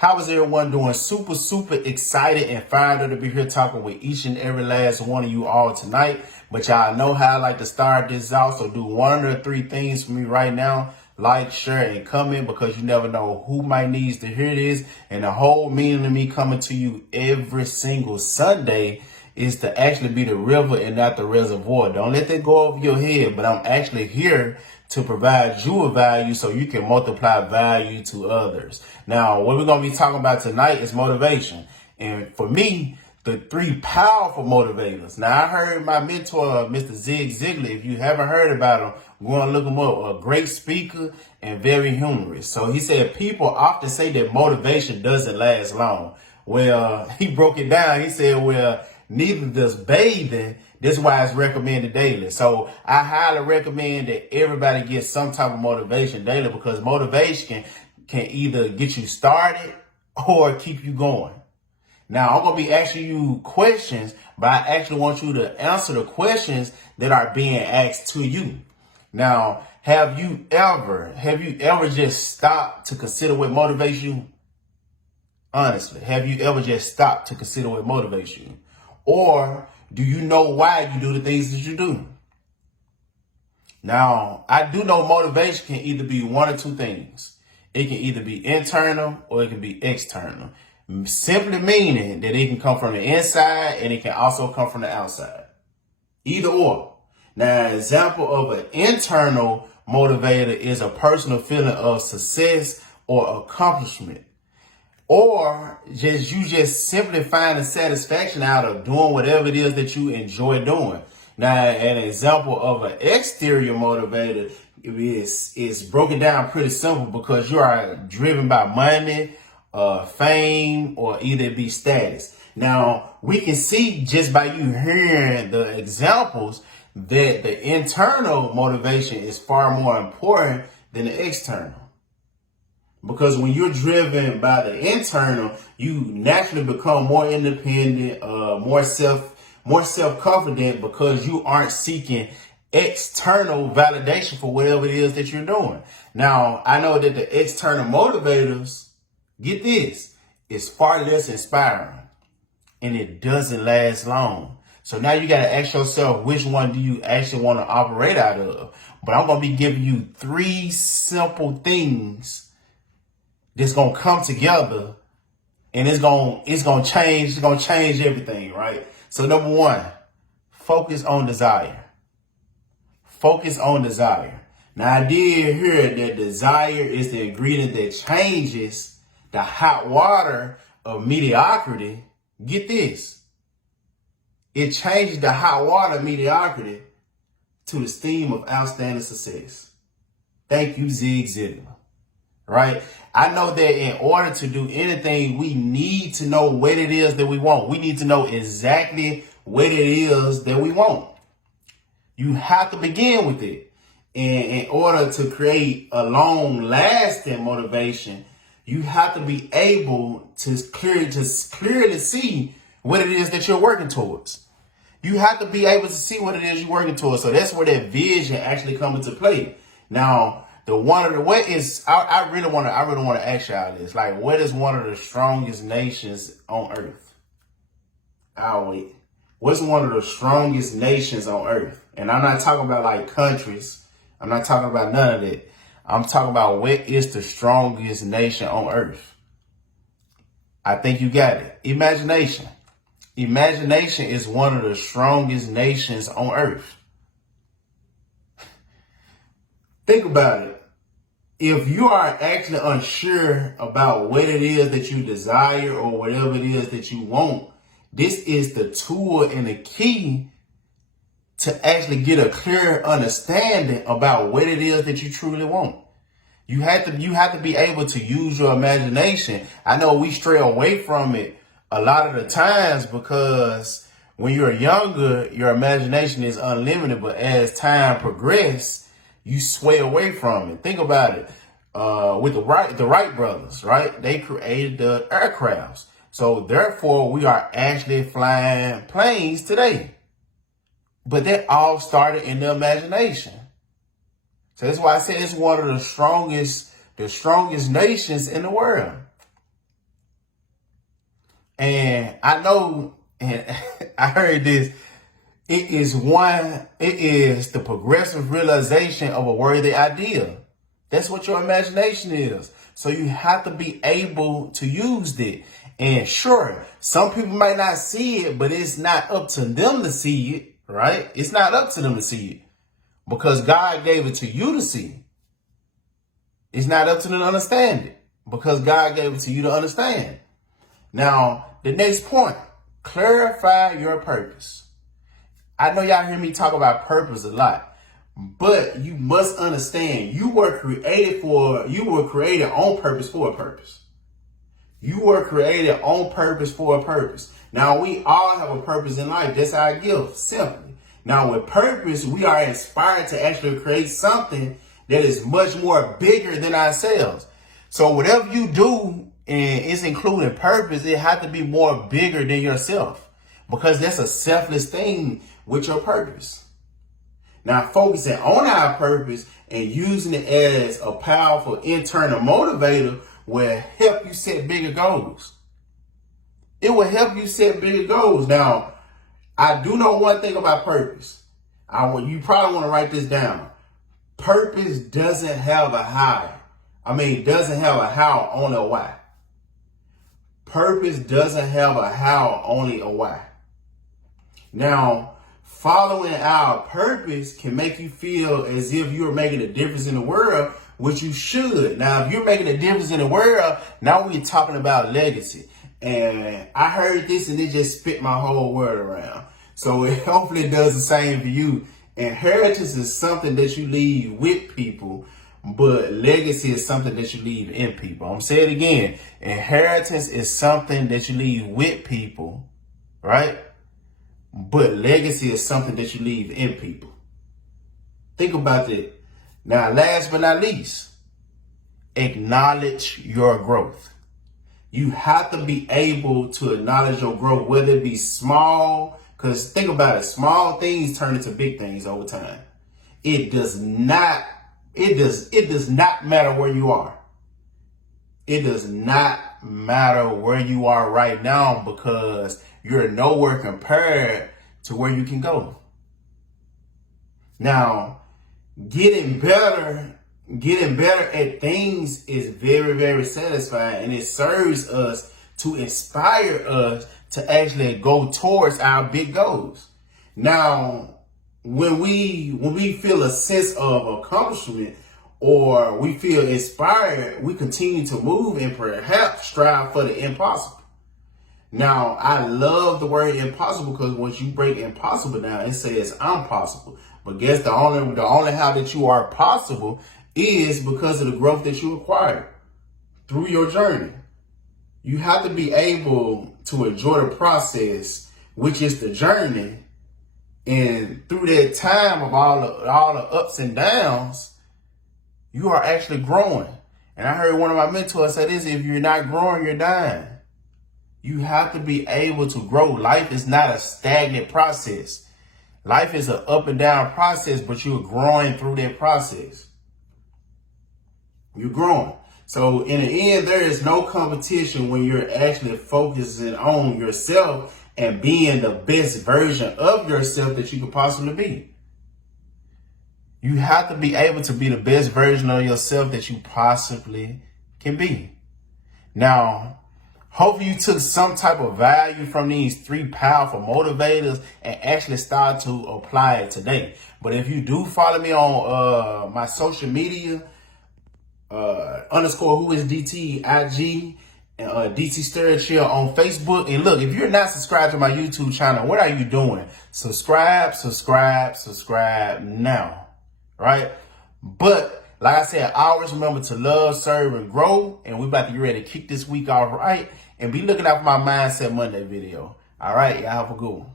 How is everyone doing? Super excited and fired up to be here talking with each and every last one of you all tonight. But y'all know how I like to start this out. So do one of the three things for me right now. Like, share, and comment, because you never know who might needs to hear this. And the whole meaning of me coming to you every single Sunday is to actually be the river and not the reservoir. Don't let that go over your head, but I'm actually here to provide you a value so you can multiply value to others. Now, what we're going to be talking about tonight is motivation. And for me, the three powerful motivators. Now, I heard my mentor, Mr. Zig Ziglar. If you haven't heard about him, go and look him up. A great speaker and very humorous. So he said people often say that motivation doesn't last long. Well, he broke it down. He said, well, neither does bathing. That's why it's recommended daily. So I highly recommend that everybody gets some type of motivation daily, because motivation can either get you started or keep you going. Now, I'm going to be asking you questions, but I actually want you to answer the questions that are being asked to you. Now, have you ever just stopped to consider what motivates you? Honestly, have you ever just stopped to consider what motivates you? Or do you know why you do the things that you do? Now, I do know motivation can either be one or two things. It can either be internal or it can be external. Simply meaning that it can come from the inside and it can also come from the outside. Either or. Now, an example of an internal motivator is a personal feeling of success or accomplishment. Or you just simply find a satisfaction out of doing whatever it is that you enjoy doing. Now, an example of an exterior motivator is broken down pretty simple, because you are driven by money, fame, or either it be status. Now, we can see just by you hearing the examples that the internal motivation is far more important than the external. Because when you're driven by the internal, you naturally become more independent, more self-confident, because you aren't seeking external validation for whatever it is that you're doing. Now, I know that the external motivators, get this, is far less inspiring and it doesn't last long. So now you got to ask yourself, which one do you actually want to operate out of? But I'm going to be giving you three simple things that's gonna come together, and it's gonna change everything, right? So number one, focus on desire. Focus on desire. Now, I did hear that desire is the ingredient that changes the hot water of mediocrity. Get this. It changes the hot water of mediocrity to the steam of outstanding success. Thank you, Zig Ziglar. Right? I know that in order to do anything, we need to know what it is that we want. We need to know exactly what it is that we want. You have to begin with it. And in order to create a long-lasting motivation, you have to be able to clearly see what it is that you're working towards. You have to be able to see what it is you're working towards. So that's where that vision actually comes into play. Now, I really want to ask y'all this. Like, what is one of the strongest nations on earth? I'll wait. What's one of the strongest nations on earth? And I'm not talking about like countries. I'm not talking about none of that. I'm talking about what is the strongest nation on earth. I think you got it. Imagination. Imagination is one of the strongest nations on earth. Think about it. If you are actually unsure about what it is that you desire or whatever it is that you want, this is the tool and the key to actually get a clear understanding about what it is that you truly want. You have to be able to use your imagination. I know we stray away from it a lot of the times, because when you're younger, your imagination is unlimited, but as time progresses, you sway away from it. Think about it. With the Wright brothers, right? They created the aircrafts. So therefore, we are actually flying planes today. But that all started in the imagination. So that's why I said it's one of the strongest nations in the world. And I know, and I heard this, it is the progressive realization of a worthy idea. That's what your imagination is. So you have to be able to use it. And sure, some people might not see it, but it's not up to them to see it, right? It's not up to them to see it because God gave it to you to see. It's not up to them to understand it because God gave it to you to understand. Now, the next point, clarify your purpose. I know y'all hear me talk about purpose a lot, but you must understand you were created on purpose for a purpose. You were created on purpose for a purpose. Now, we all have a purpose in life. That's our gift, simply. Now, with purpose, we are inspired to actually create something that is much more bigger than ourselves. So whatever you do, and it's including purpose, it has to be more bigger than yourself because that's a selfless thing with your purpose. Now, focusing on our purpose and using it as a powerful internal motivator will help you set bigger goals. It will help you set bigger goals. Now, I do know one thing about purpose. You probably want to write this down. Purpose doesn't have a how. Doesn't have a how, only a why. Purpose doesn't have a how, only a why. Now, following our purpose can make you feel as if you're making a difference in the world, which you should. Now, if you're making a difference in the world, now we're talking about legacy. And I heard this and it just spit my whole world around. So hopefully it does the same for you. Inheritance is something that you leave with people, but legacy is something that you leave in people. I'm saying it again. Inheritance is something that you leave with people, right? But legacy is something that you leave in people. Think about that. Now, last but not least, acknowledge your growth. You have to be able to acknowledge your growth, whether it be small, because think about it, small things turn into big things over time. It does not matter where you are. It does not matter where you are right now because you're nowhere compared to where you can go. Now, getting better at things is very, very satisfying, and it serves us to inspire us to actually go towards our big goals. Now, when we feel a sense of accomplishment or we feel inspired, we continue to move and perhaps strive for the impossible. Now, I love the word impossible because once you break impossible down, it says I'm possible. But guess the only how that you are possible is because of the growth that you acquired through your journey. You have to be able to enjoy the process, which is the journey. And through that time of all the ups and downs, you are actually growing. And I heard one of my mentors say this: if you're not growing, you're dying. You have to be able to grow. Life is not a stagnant process. Life is an up and down process, but you're growing through that process. You're growing. So in the end, there is no competition when you're actually focusing on yourself and being the best version of yourself that you could possibly be. You have to be able to be the best version of yourself that you possibly can be. Now, hopefully you took some type of value from these 3 powerful motivators and actually start to apply it today. But if you do follow me on my social media, _whoisDT IG, and DT Sturridge on Facebook. And look, if you're not subscribed to my YouTube channel, what are you doing? Subscribe now, right? But like I said, always remember to love, serve, and grow. And we're about to get ready to kick this week off right. And be looking out for my Mindset Monday video. All right, y'all have a good one.